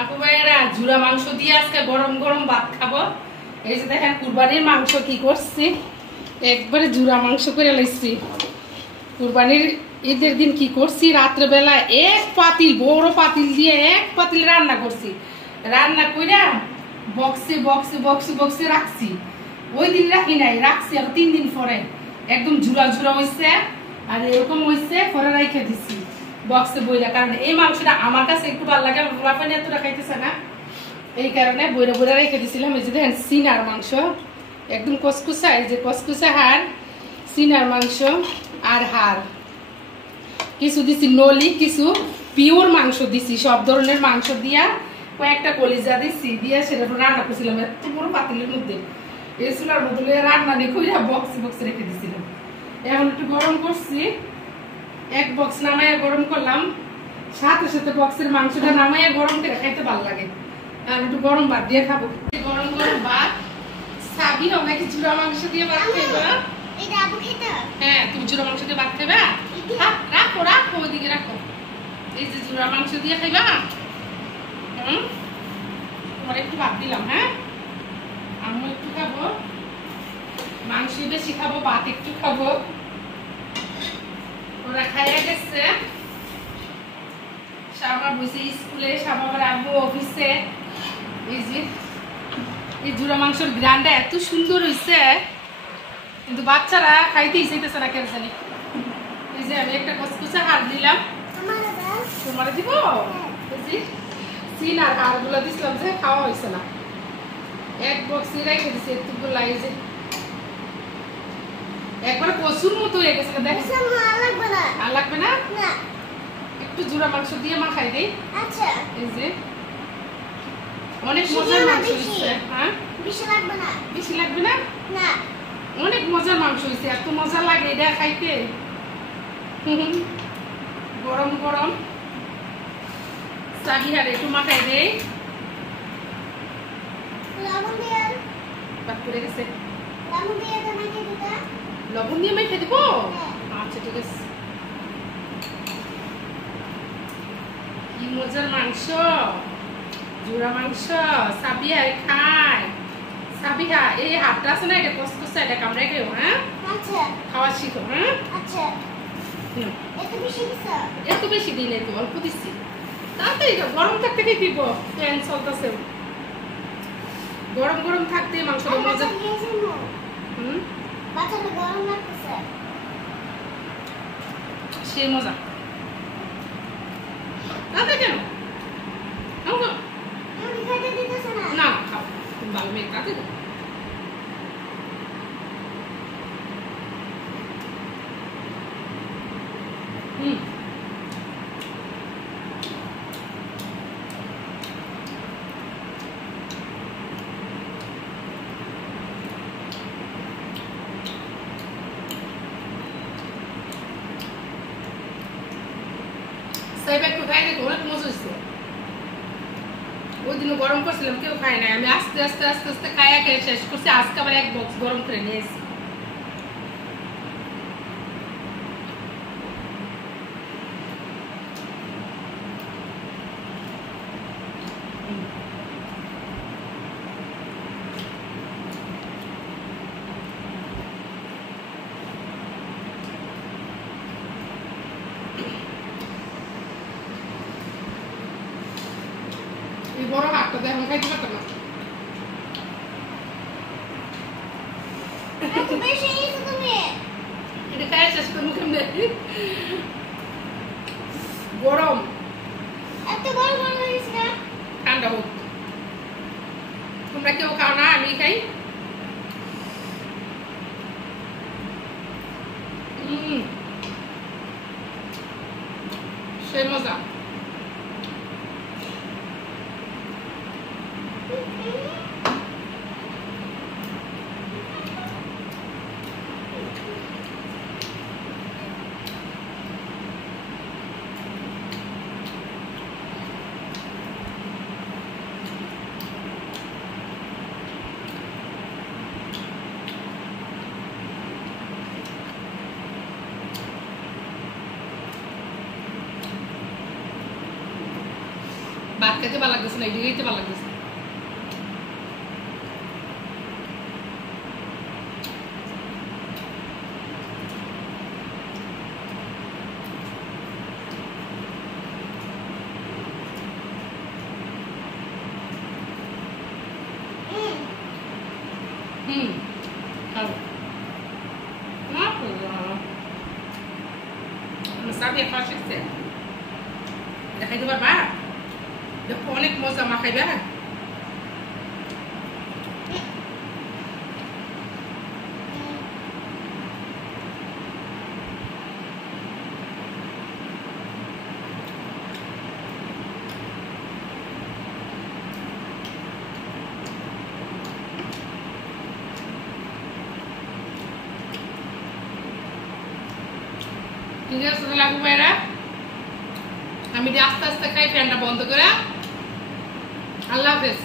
আপু ভাইয়েরা জুরা মাংস দিয়ে আজকে গরম গরম ভাত খাবো। এই যে দেখেন কুরবানির মাংস কি করছি, একবারে জুরা মাংস করে লাইছি। কুরবানির ঈদের দিন কি করছি, রাত্রেবেলা এক পাতিল বড় পাতিল দিয়ে এক পাতিল রান্না করছি। রান্না কইরা বক্সে বক্সে বক্সে বক্সে রাখছি। ওই দিন রাখি নাই, রাখছি আর 3 দিন পরে একদম ঝুরা ঝুরা হয়েছে আর এরকম হয়েছে, পরে রাইখে দিছি বক্সে বইরা। কারণ এই মাংসটা আমার কাছে একটু ভালো লাগে, আমার বাপানি এতটা খাইতেছে না, এই কারণে বইরা বইরা রেখে দিছিলাম। এই যে দেখেন সিনার মাংস একদম কচকুচা, এই যে কচকুচা হাড়, সিনার মাংস আর হাড় কিছু দিছি, নলি কিছু পিওর মাংস দিছি, সব ধরনের মাংস দিয়া কয়েকটা কলিজা দিছি, দিয়ে সেটা রান্না করছিলাম এত বড় পাতিলের মধ্যে। এই চুলার মধ্যে রান্না দিয়ে খুঁজা বক্সে বক্সে রেখে দিছিলাম। এখন একটু গরম করছি, এক বক্স নামাইয়া গরম করলাম, সাথে সাথে বক্সের মাংসটা নামাইয়া গরম করে খাইতে ভালো লাগে। আর একটু গরম ভাত দিয়ে খাবো, গরম গরম ভাত। সাবি হবে নাকি জুড়া মাংস দিয়ে ভাত খাইবা? হ্যাঁ, তুমি জুড়া মাংস দিয়ে ভাত খাইবা? রাখো রাখো, ওইদিকে রাখো। এই যে জুড়া মাংস দিয়ে খাইবা। তোমার একটু ভাত দিলাম। হ্যাঁ, আমি একটু খাবো, মাংস বেশি খাবো, ভাত একটু খাবো। ওরা খাইয়া গেছে, শাবা বসে স্কুলে, শাবাবার আব্বু অফিসে। এই যে এই জুড়া মাংসের গ্রানটা এত সুন্দর হয়েছে, কিন্তু বাচ্চারা খাইতেই চাইতেছে না, কেন জানি। এই যে আমি একটা কচকুচা হাড় দিলাম, তোমার দিব। সিন আর হাড় গুলা দিছিলাম যে খাওয়া হয়েছে না, এক বক্সে রেখে দিছি এতগুলা। এই যে একবার কচুর মতো হয়ে গেছে, দেখ আর লাগবে না, একটু জুড়া মাংস দিয়ে মাখাই দেই। আচ্ছা, এই যে অনেক মজার মাংস হয়েছে। হ্যাঁ, বেশি লাগবে না, বেশি লাগবে না, না অনেক মজার মাংস হয়েছে, এত মজা লাগে এটা খাইতে। গরম গরম চাবিহারে একটু মাখাই দেই। লবণ দিয়ে বাদ করে গেছে, লবণ দিয়ে মেখে দিব। আচ্ছা ঠিক আছে। কি মজার মাংস, জুড়া মাংস। সাবিহা খায়, সাবিহা এই হাতটা আছে না, এটা কচকচা, এটা কামড়াই খেও। হ্যাঁ, আচ্ছা খাওয়া শিখো। হ্যাঁ, আচ্ছা এত বেশি দিই নাই তো, অল্প দিচ্ছি। তাড়াতাড়ি গরম থাকতে কি দিব, ফ্যান চলতেছে, গরম গরম থাকতে মাংসটা মজা। সে মজা কেন না, খাও তুমি ভালো মেয়ে, কাতে দাও। অনেক মজা হয়েছে, ওই দিন গরম করছিলাম, কেউ খায় না, আমি আস্তে আস্তে আস্তে আস্তে খাইয়া খেয়ে শেষ করছি। আজকে আবার এক বক্স গরম করে নিয়েছি। বড় হাতটা দেখুন খাইতে পারতাম না, এটা খাই শেষ করে মুখে গরম, এত গরম ঠান্ডা হোক। তোমরা কেউ খাও না, আমি খাই। সেই মজা। ভাত খেতে ভালো লাগতেছে না, এদিকে খেতে ভালো লাগতেছে। খাবো সাবি খাওয়া শিখছে, দেখাইতে পারবা? দেখো অনেক মজা, মা খাইবা? ঠিক আছে লাগু ভাইরা, আমি আস্তে আস্তে খাই, ফ্যানটা বন্ধ করে। আল্লাহ হাফেজ।